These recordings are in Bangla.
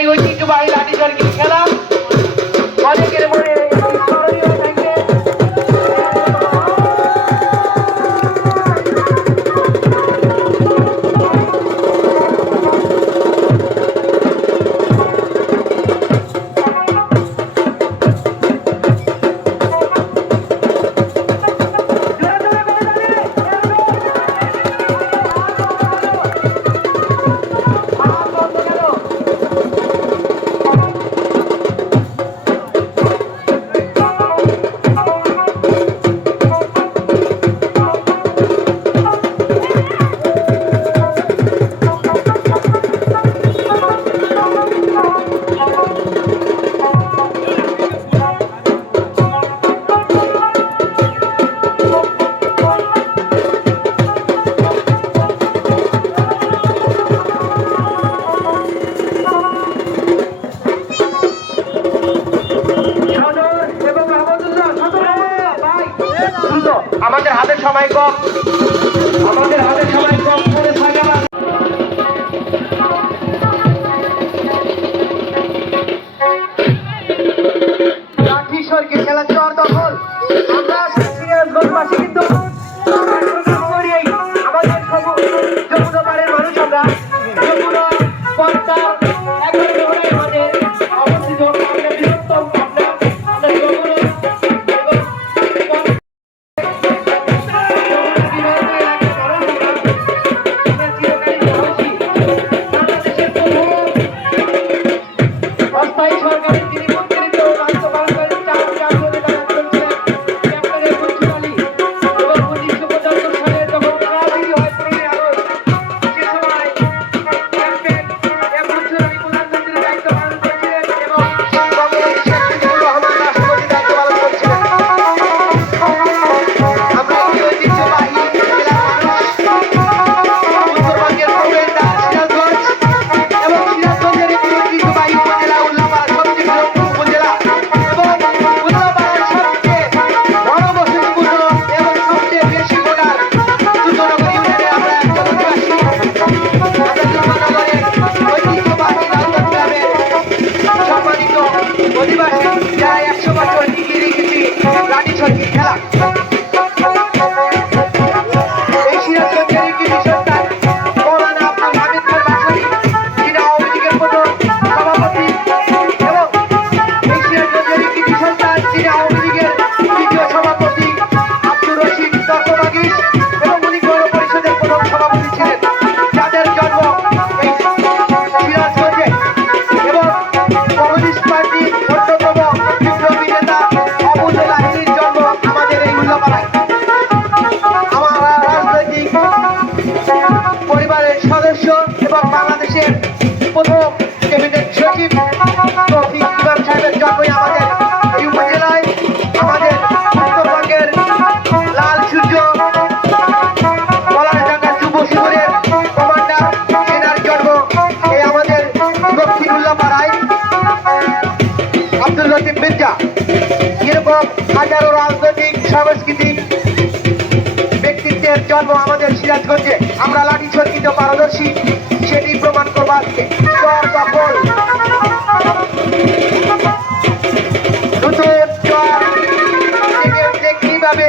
യോജി অস্থায়ী সরকারের তিনি হাজারো রাজনৈতিক, সাংস্কৃতিক ব্যক্তিত্বের জন্ম আমাদের সিরাজগঞ্জে। আমরা লাঠি ছর্কিতে পারদর্শী, সেটি প্রমাণ করবার কীভাবে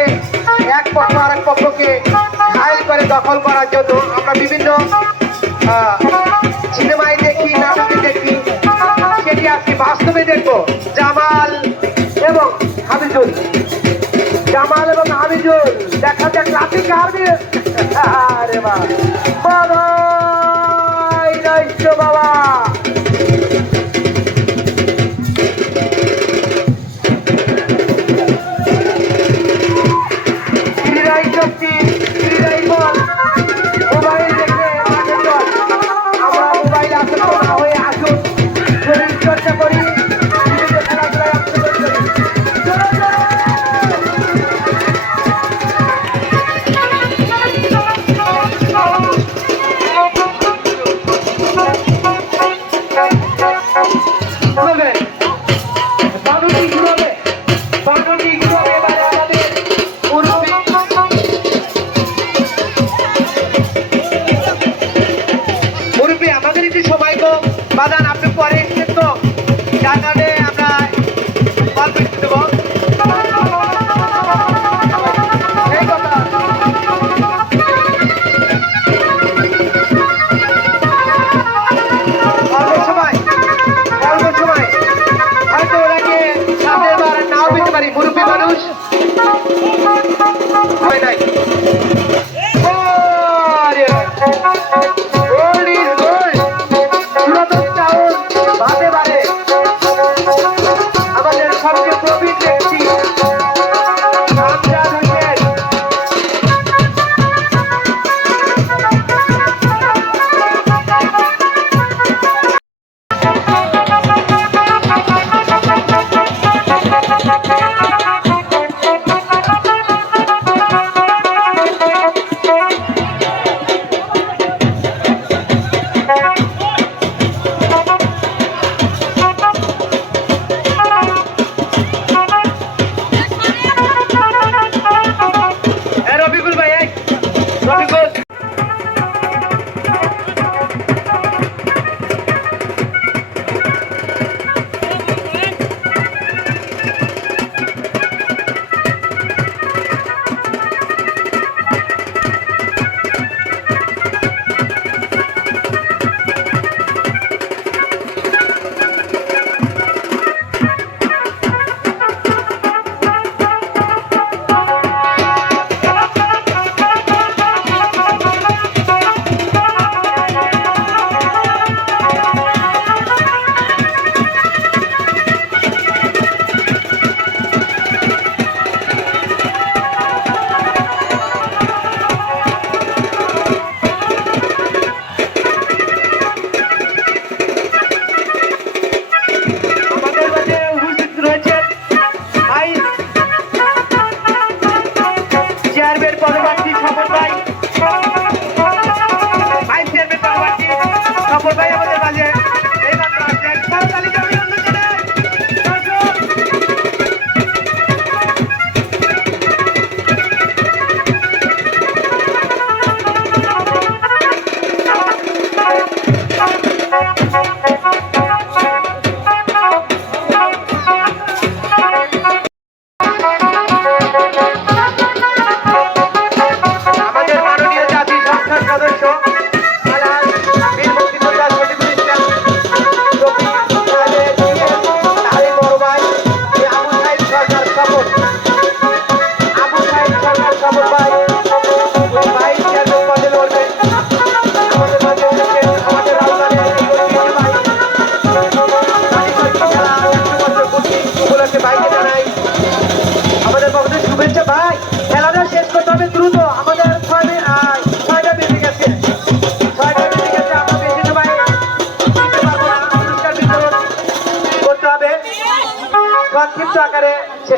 এক পক্ষ আরেক পক্ষকে ঘায়ল করে দখল করার জন্য আমরা বিভিন্ন জামাল এবং আবিজুল দেখা যাক লাঠি কার আরে বা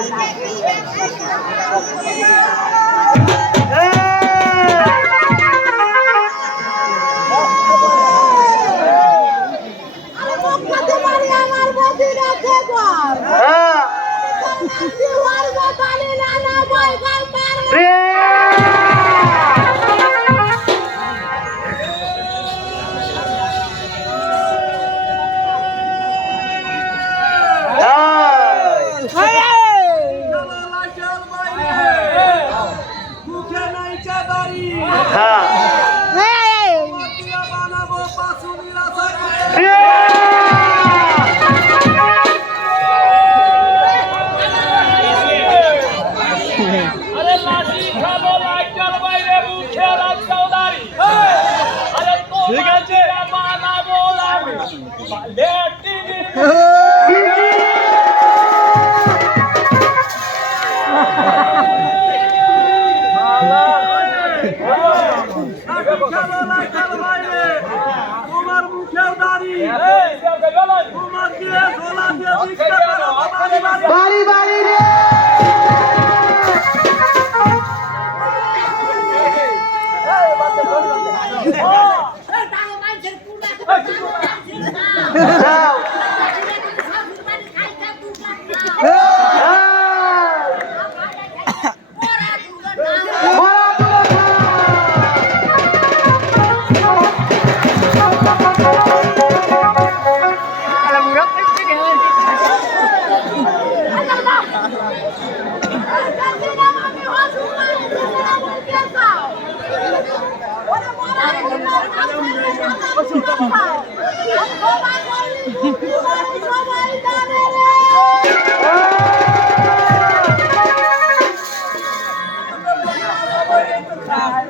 Thank you. আরে বাড়ি বাড়ি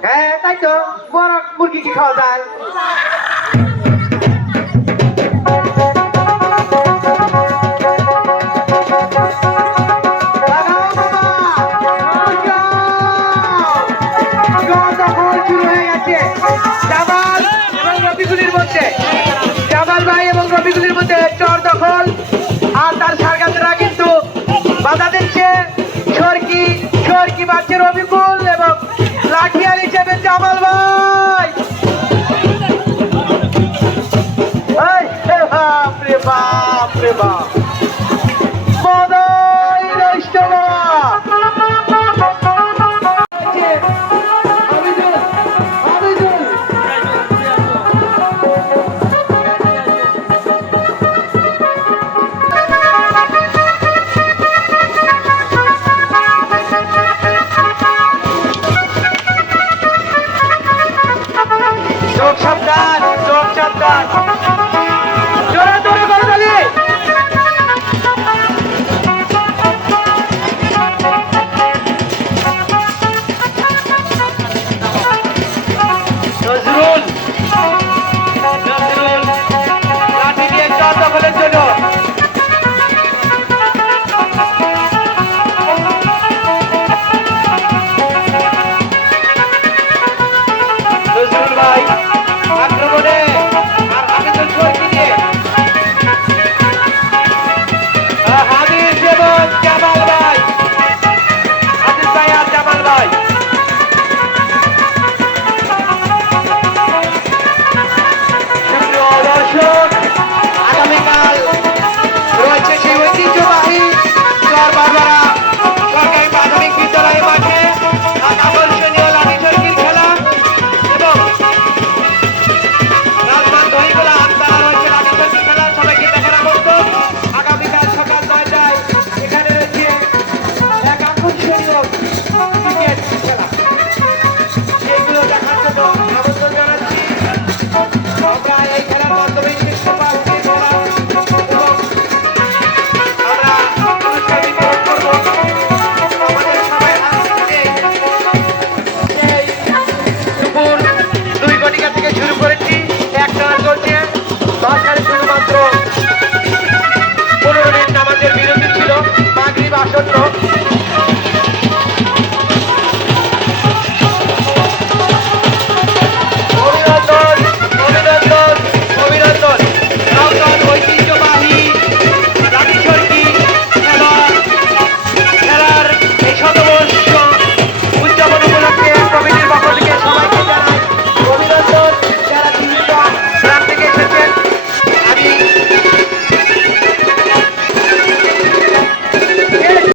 হ্যাঁ তাই তো বড় মুরগি কি খাওয়া যায়? শুরু হয়ে গেছে। জামাল এবং রবিকুলের মধ্যে। জামাল ভাই এবং রবিকুলের মধ্যে চর দখল। আর তার সারগাতেরা কিন্তু বাধা দিচ্ছে। সরকি সরকি বাচ্চা রবিকুল